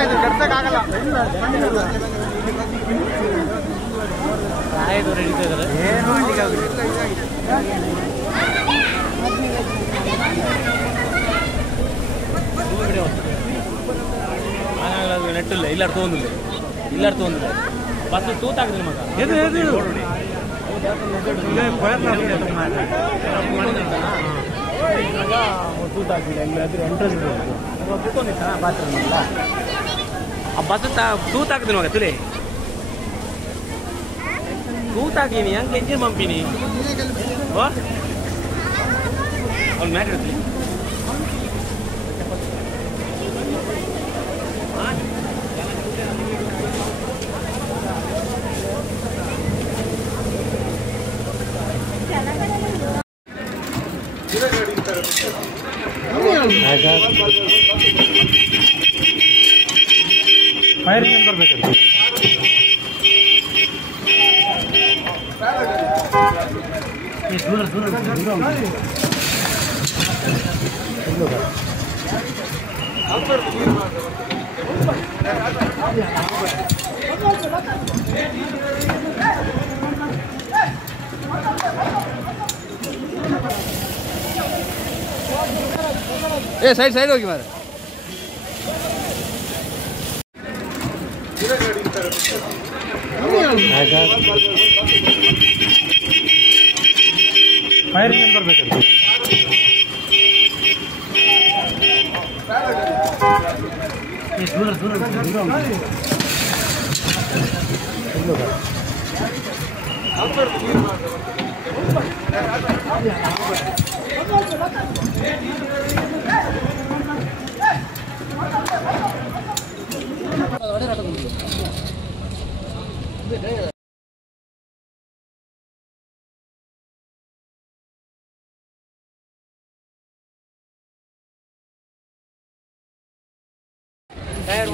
ಇದು ಕರ್ಸಕ್ಕಾಗಲ್ಲ. ಏನು ನೆಟ್ಟಿಲ್ಲ ಇಲ್ಲಾರು ತೊಗೊಂದಿಲ್ಲ ಇಲ್ಲಾರು ತೊಗೊಂದಿಲ್ಲ ಬಸ್ ತೂತಾಕಿದ್ರಿ ಮಗ ಆ ಬಸ್ ತೂತಾಕಿದ್ರಿ ಮಗ ತುಲೆ ತೂತಾಕಿನಿ ಹಂಗೆ ಎಂಜಿನ್ ಪಂಪಿನಿ ಅವ್ನು ಮ್ಯಾಟ್ ಇಡ್ತೀನಿ ಫೈರ್ ಇಂಜಿನ್ ಬರ್ಬೇಕು. ಸೈಡ್ ಸೈಡ್ ಹೋಗಿ ಮಾರೆ ಫೈರ್ ಇಂಜಿನ್ ಬರ್ಬೇಕು. ಟೈರ್